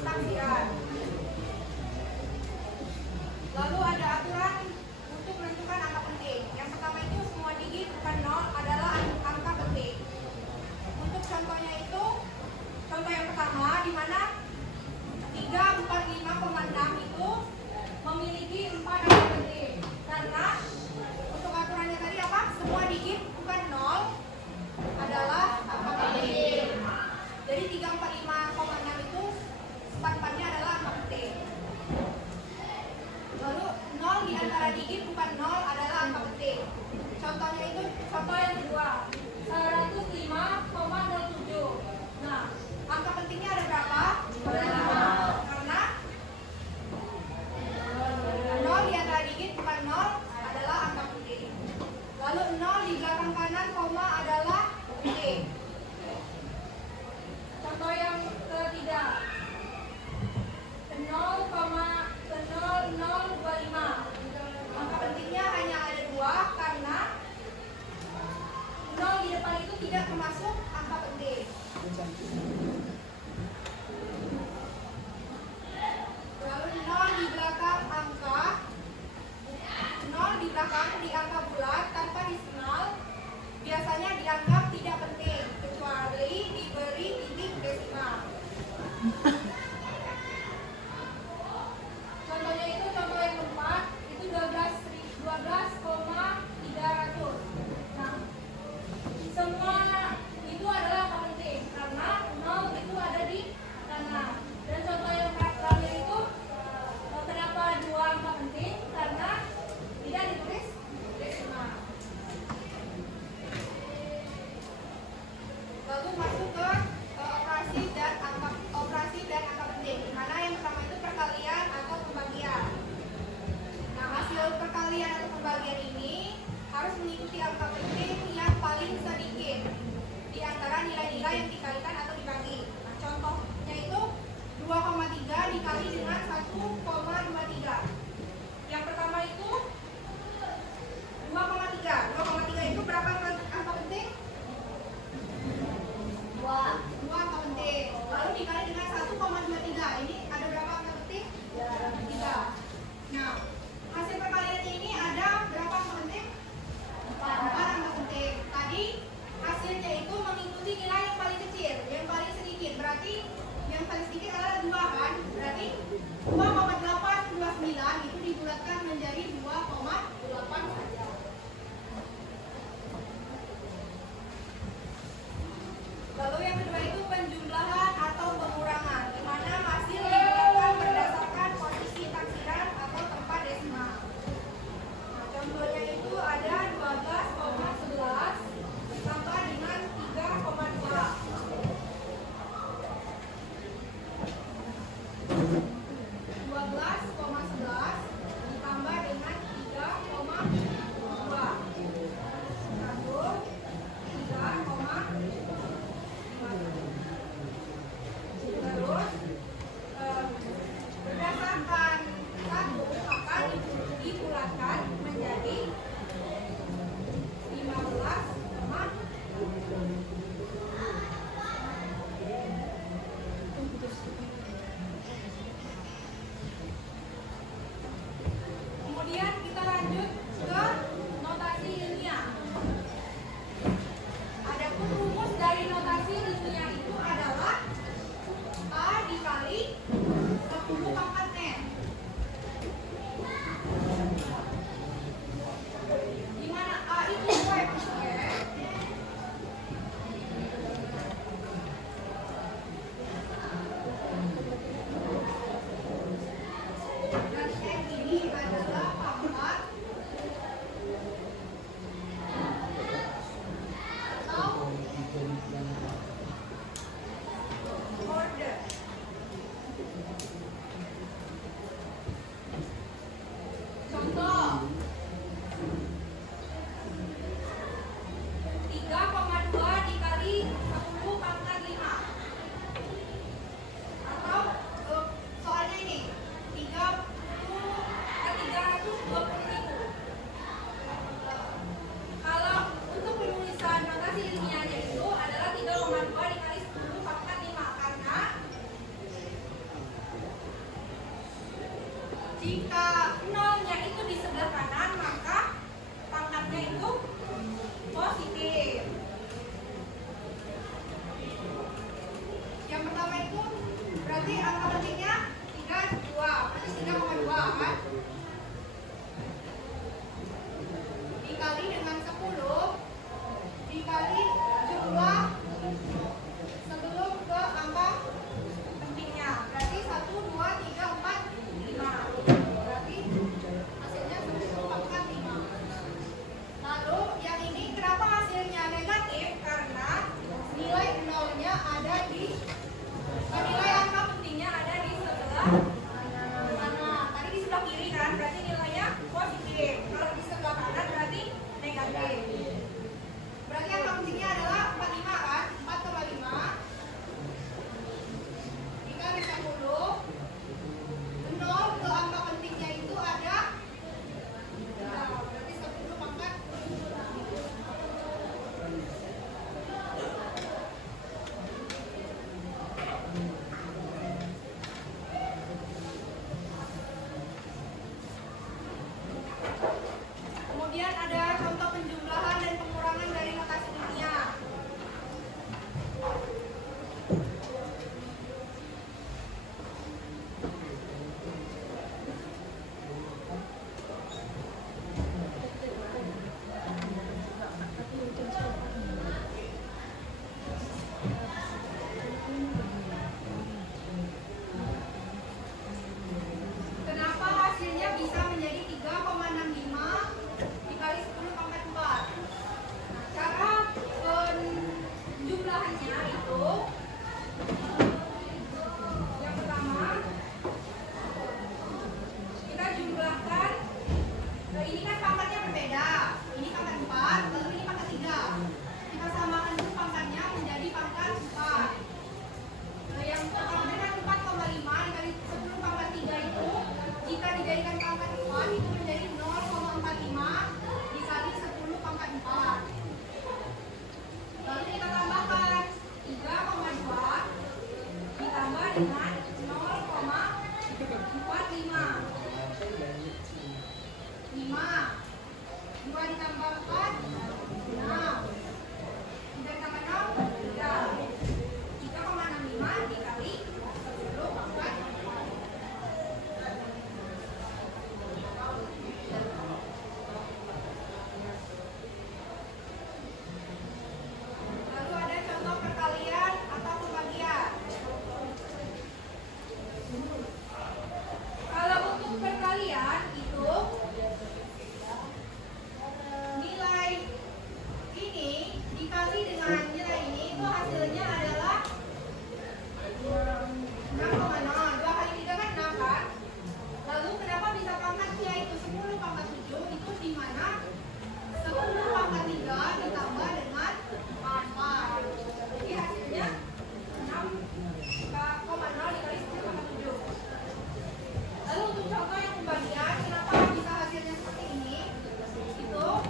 taksiran. Lalu ada aturan untuk menentukan angka penting. Yang pertama itu semua digit bukan 0 adalah angka penting. Untuk contohnya itu, contoh yang pertama di mana 345,6 itu memiliki 4 angka penting. Karena untuk aturannya tadi apa? Semua digit bukan 0 adalah angka penting. Jadi 345,6 itu 4-4-nya adalah angka penting. Lalu 0 di antara digit bukan 0 adalah angka penting. Contohnya itu, contoh yang kedua, 105,07. Nah, angka pentingnya ada berapa? Karena 0 di antara digit bukan 0 adalah angka penting. Lalu 0 di belakang kanan koma adalah penting. Contoh yang ketiga, 0,0025. Angka pentingnya hanya ada 2 karena 0 di depan itu tidak termasuk angka penting. Lalu 0 di belakang angka, 0 di belakang di angka bulat tanpa desimal biasanya dianggap tidak penting kecuali diberi titik desimal. Contohnya itu contoh yang keempat itu 12,300. Nah, semua itu adalah angka penting karena 0 itu ada di kanan. Dan contoh yang terakhir itu kenapa 2 angka penting? Karena tidak ditulis desimal. Lalu masuk ke operasi dan angka penting. Di mana yang pertama itu perkalian atau pembagian. Nah, hasil perkalian atau pembagian ini harus mengikuti angka penting yang paling sedikit di antara nilai-nilai yang dikalikan atau dibagi. Nah, contohnya itu 2,3 dikali dengan 1,23. Yang pertama itu 2,3. 2,3 itu berapa angka penting? 2 angka penting. Lalu dikali dengan 1,23. Ini ada berapa angka penting? 3. Nah, hasil perkalian ini ada berapa angka penting? 4 angka penting. Tadi hasilnya itu mengikuti nilai yang paling kecil, yang paling sedikit. Berarti yang paling sedikit adalah 2 kan? Berarti 2,829 itu dibulatkan menjadi 2,8 saja. Lalu yang kedua itu penjumlahan atau pengurangan, di mana hasil Jika nolnya itu di sebelah kanan, maka pangkatnya itu positif. Yang pertama itu berarti angka pentingnya 3,2, berarti 3,2 kan? Dikali dengan 10 dikali jumlah sebelum ke angka pentingnya, berarti 1, 2, 3, 4, 5. Berarti hasilnya 10/5. Lalu yang ini kenapa hasilnya negatif? Karena nilai nolnya ada di nilai angka pentingnya ada di sebelah mana? Tadi di sebelah kiri kan, berarti nilainya positif. Kalau di sebelah kanan berarti negatif. Berarti angka pentingnya adalah 45 kan? 4,5 dikali 10. 0 ke angka pentingnya itu ada 3. Berarti 10/5. Kemudian ada contoh penjumlahan dan pengurangan dari notasi linear. Kenapa hasilnya bisa menjadi 3,65 dikali 10/4? Cara penjumlahannya itu yang pertama kita jumlahkan. Ini kan pangkatnya berbeda, ini pangkat 4, lalu ini pangkat 3. Kita samakan dulu pangkatnya menjadi pangkat 4. Yang pertama kan 4,5 dikali 10/3 itu jika dijadikan pangkat 4 itu menjadi 0,45 dikali 10/4. Lalu kita tambahkan 3,2 ditambah dengan 0,45. 5. 2 ditambah 4, 6. 3 ditambah 0, 3. 3,65 dikali 10/4. Lalu ada contoh perkalian atau pembagian. Kalau untuk perkalian itu nilai ini dikali dengan nilai ini itu hasilnya adalah 6,0. 2 kali 3 kan 6 kan? Lalu kenapa bisa pangkatnya itu 10/7? Itu dimana 10/3 ditambah dengan 4. Jadi hasilnya 6,0 dikali 10/7. Lalu untuk contoh yang pembagian, kenapa bisa hasilnya seperti ini? Itu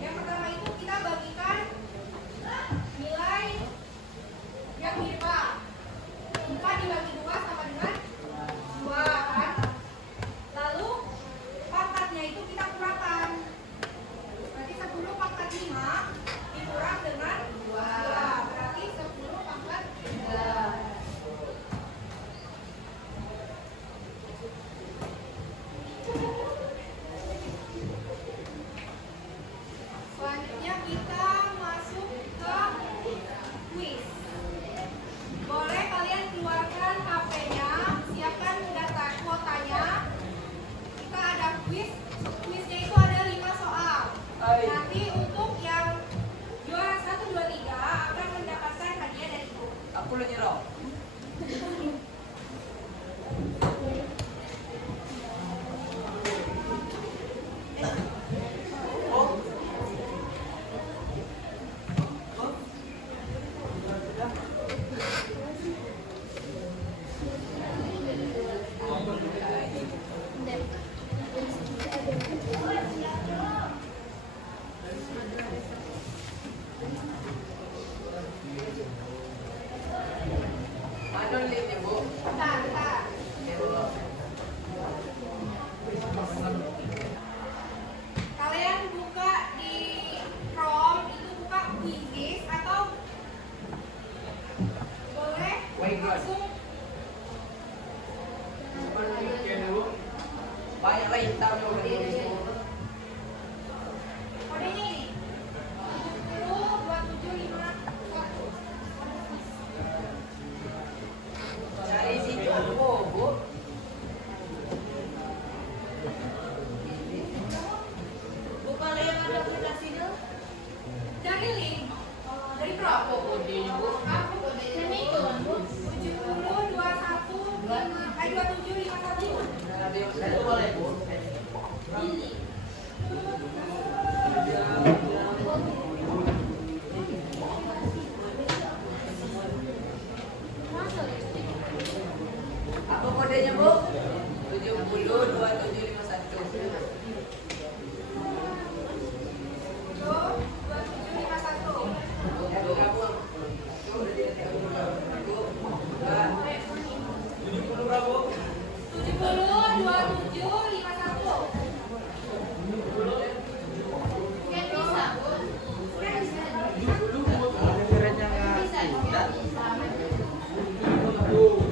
yang pertama itu kita bagikan nilai yang mirip. 4 dibagi 2 sama dengan 2 kan? Lalu pangkatnya itu kita kurangkan. Berarti 10/5 dikurang dengan 2. Berarti 10/3. Selanjutnya kita masuk ke kuis. Boleh kalian keluarkan HP-nya, siapkan data kuotanya. Kita ada kuis. Kuisnya itu ada 5 soal. Nanti untuk yang juara 1, 2, 3 akan mendapatkan hadiah dari ibu. Aku lagi roh. langsung. Banyak lah hitam. Kodenya ini 2751. Dari situ Bu. Bukan yang ada aplikasinya. Dari link dari berapa Kodenya Bu. Aku kodenya itu 2751. Saya boleh Bu. Ini. Apa kodenya Bu? 702751. Tuh,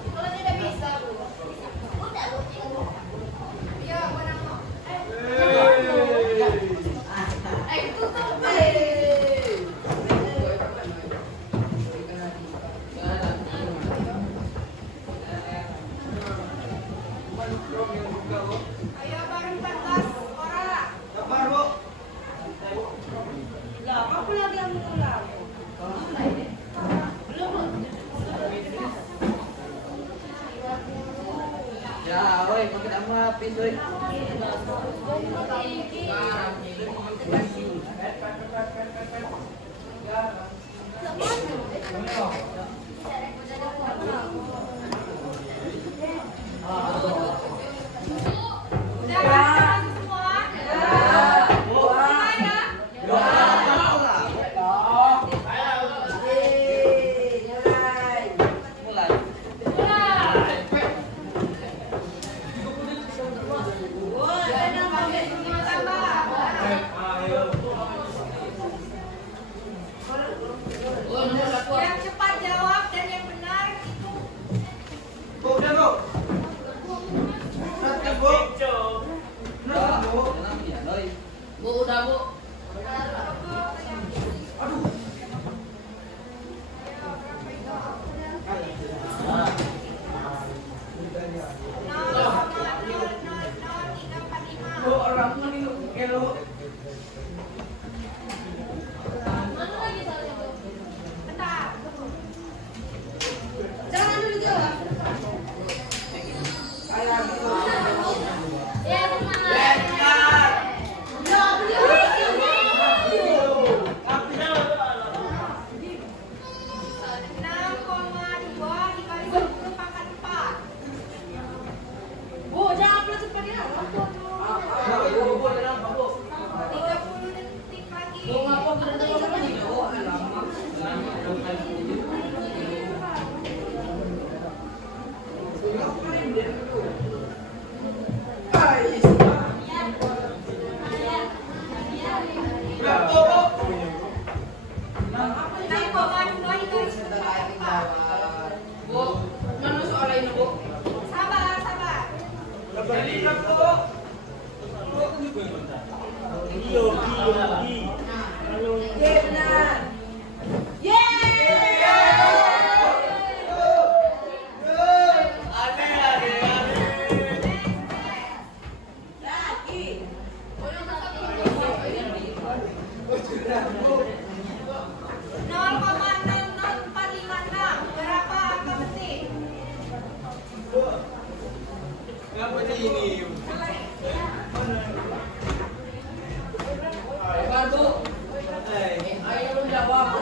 2751. Ayo baru 14 orang. Lah, aku lagi ambil ulang. Ya, oi, makin sama habis, oi. Udah masuk semua? Mulai ya. Mulai. Yang cepat jawab dan yang benar itu. Bu, udah Bu. Orang minum kilo. Bentar. Jangan dulu jawab. Ya benar. Benar. Enam koma dua dikali 10 pangkat 4. Bu, jangan upload cepat ya. 30 detik lagi. Bu, ngapa berhenti ngomong ini? Oh, alamak. Enam koma dua dikali 10 pangkat 4. Bu, mana soal ini, Bu? Sabar, sabar. Benar. Lagi. 0,60456. Berapa angka penting? Hebat, Bu. Ayo belum jawab.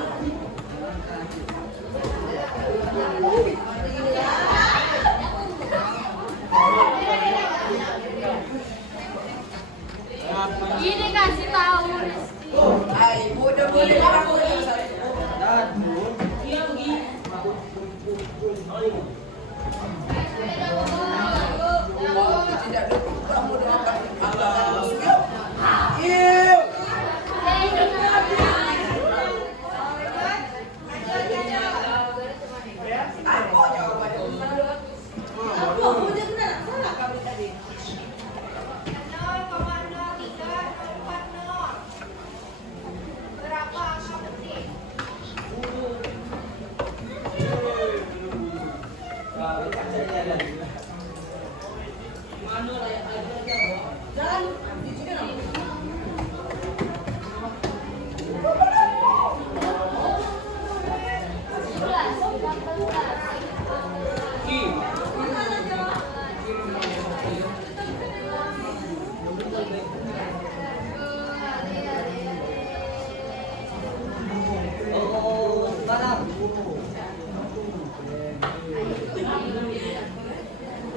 Ini kasih tahu Rizky. Ayo, Bu, udah boleh orang Bu. Iya, begini. Tidak dulu, kamu dapat apa? Iya.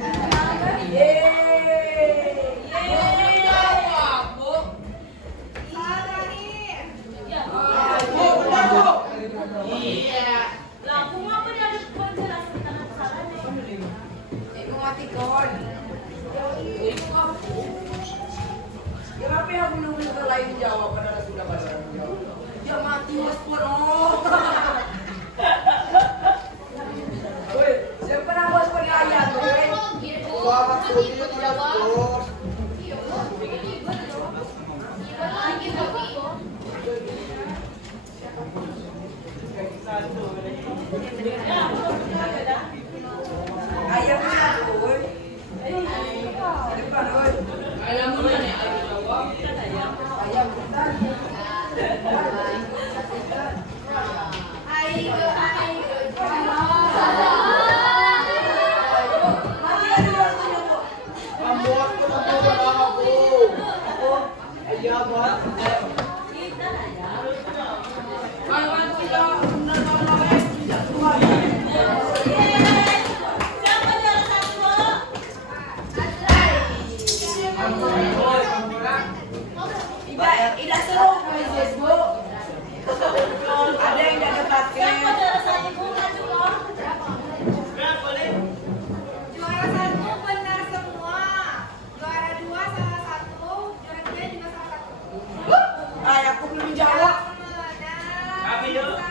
Salah terakhir. Kenapa yang belum lain jawab padahal sudah pada jawab? Dia mati mas pun. Oh. Woi, siapa nama mas pun ayat? Ayamnya satu, woi. Depan, woi. Ayam mana? Ayam hutan. Ayo. Tidak seru kuis Bu. Ada yang tidak dapatkan. Juara 1 benar semua. Juara 2 salah 1. Juara 3 juga salah 1. Ay, aku belum jawab. Kami yuk.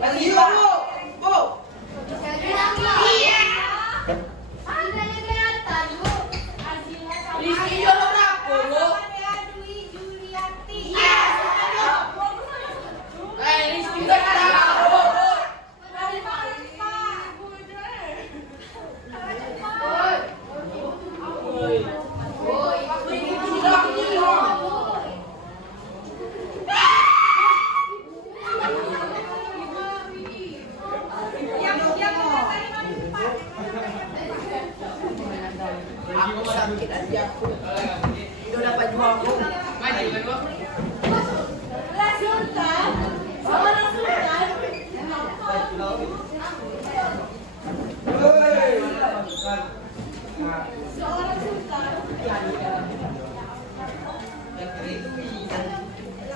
Lagi yuk, Bu. Bu. Iya. Tidak kelihatan, Bu. Rizky jawab berapa, Bu? Dwi Julianti. Rizky tak tahu. Aku sakit hati aku. Itu dapat jual aku.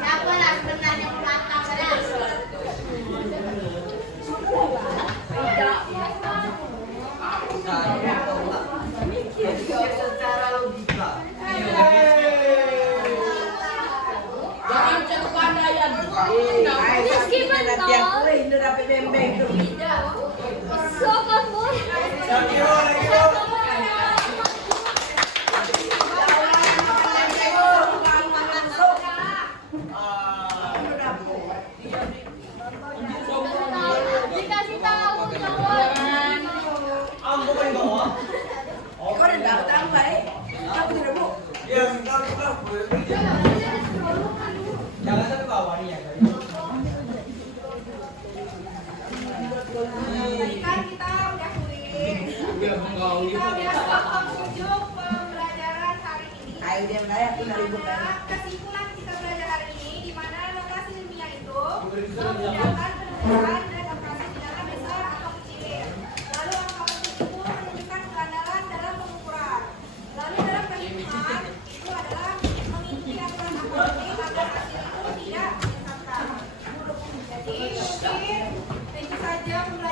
Siapa lah sebenarnya penantang benar? Secara logika. Jangan cek pandaian. Rizky benar. Nanti aku ini dapat bembeng tu. Dikasih tahu jawaban. Kau dah tahu baik. Aku tidak Bu. Jangan sampai bawah nih ya. Tadi kan kita udah kuis. Kita udah penghujung pembelajaran hari ini. Ayo dia menaik aku dari bukan. Maka kesimpulan kita belajar hari ini di mana lokasi ilmiah itu memudahkan penelusuran dan operasi tindakan besar atau kecil. Lalu angka tersebut menunjukkan keandalan dalam pengukuran. Lalu dalam perhitungan itu adalah mengikuti aturan akademis agar hasil itu tidak menyesatkan. Jadi mungkin itu saja pembelajaran